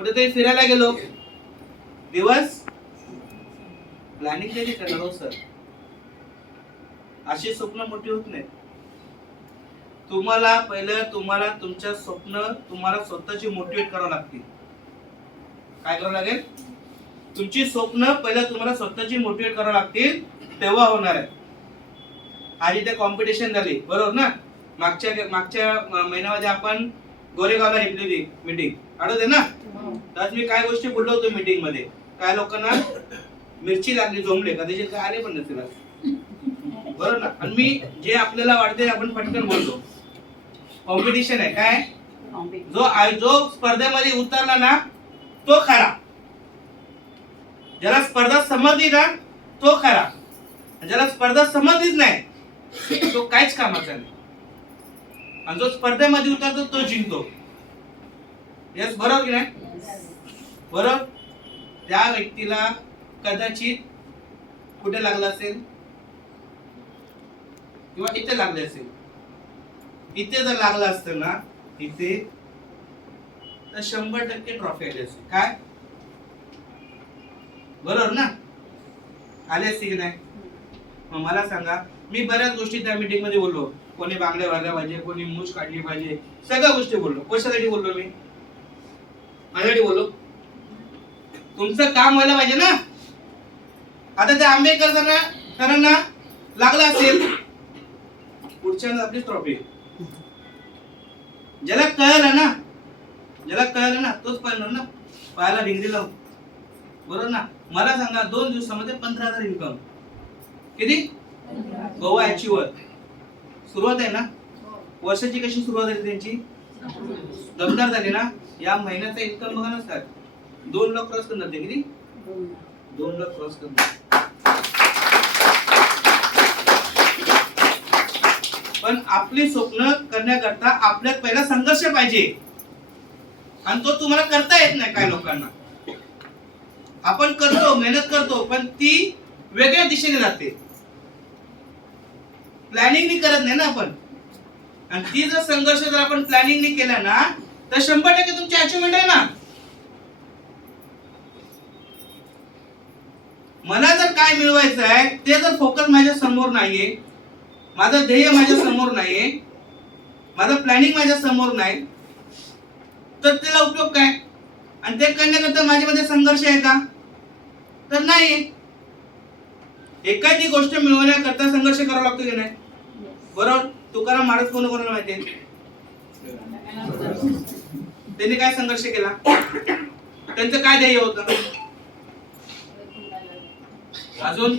कुठेतरी फिरायला गेलो, दिवस प्लॅनिंग कधी करणार हो सर? अशी स्वप्न मोठी होत नाही. तुम्हाला पहिलं तुमच्या स्वप्न तुम्हाला स्वतःची मोटिवेट करावं लागतील. काय करावं लागेल? तुमची स्वप्न पहिलं तुम्हाला स्वतःची मोटिवेट करावं लागतील, तेव्हा होणार आहे. आधी ते कॉम्पिटिशन झाली, बरोबर ना? मागच्या महिन्यामध्ये आपण गोरेगावला घेतलेली मीटिंग, आठवते ना? तर मी काय गोष्टी बोललो होतो मीटिंग मध्ये. काय लोकांना मिरची लागली, जोमले कदाचित काय आले पण नसेल, बरोबर ना? आणि मी जे आपल्याला वाटते आपण पटकन बोलतो. कॉम्पिटिशन आहे. काय? जो स्पर्धेमध्ये उतरला ना तो खरा. ज्याला स्पर्धा समजली ना तो खरा. ज्याला स्पर्धा समजलीच नाही तो काहीच कामाचा नाही. आणि जो स्पर्धेमध्ये उतरतो तो जिंकतो. यस, बरोबर की नाही? बरोबर. त्या व्यक्तीला कदाचित कुठे लागला असेल किंवा इथे लागले असेल. इथे जर लागला असतं ना इथे, तर 100% ट्रॉफी आली असते. काय? बरोबर ना? आले असते की नाही? मग मला सांगा, मी बऱ्याच गोष्टी त्या मीटिंग मध्ये बोललो. कोणी बांगड्या भरल्या पाहिजे, कोणी मूछ काढली पाहिजे, सगळ्या गोष्टी बोललो. कशासाठी बोललो मी? माझ्यासाठी बोललो. तुमचं काम व्हायला पाहिजे ना. आता त्या आंबेडकर सरांना लागला असेल, पुढच्या आपली ट्रॉफी. ज्याला कळलं ना तोच पाहिलं ना, पायाला डिग्री लावून, बरोबर ना? मला सांगा, 2 दिवसामध्ये 15,000 इन्कम. किती? गोवा अचीवर. सुरुवात आहे ना? वर्षाची कशी सुरुवात झाली त्यांची? दमदार झाली ना? या महिन्याचा इन्कम बघा ना सर, 2 लाख क्रॉस करणार ते. किती? 2 लाख क्रॉस करणार. पण आपली स्वप्न करण्याकरता आपल्यात पहिला संघर्ष पाहिजे, आणि तो तुम्हाला करता येत नाही. काय लोकांना आपण करतो, मेहनत करतो, पण ती वेगळ्या दिशेने जाते. प्लॅनिंगनी करत नाही ना आपण. आणि ती जर संघर्ष जर आपण प्लॅनिंगनी केला ना, तर 100% तुमची अचिव्हमेंट आहे ना. मला जर काय मिळवायचं आहे ते जर फोकस माझ्या समोर नाहीये, माझं ध्येय माझ्या समोर नाहीये, माझं प्लॅनिंग माझ्या समोर नाही, तर त्याला उपयोग काय? आणि ते करण्याकरता माझ्यामध्ये संघर्ष आहे का? तर नाही. एखादी गोष्ट मिळवण्याकरता संघर्ष करावा लागतो की नाही? बरोबर. तुकाराम महाराज कोणाला माहितीये? त्यांनी काय संघर्ष केला? त्यांचं काय ध्येय होतं? अजून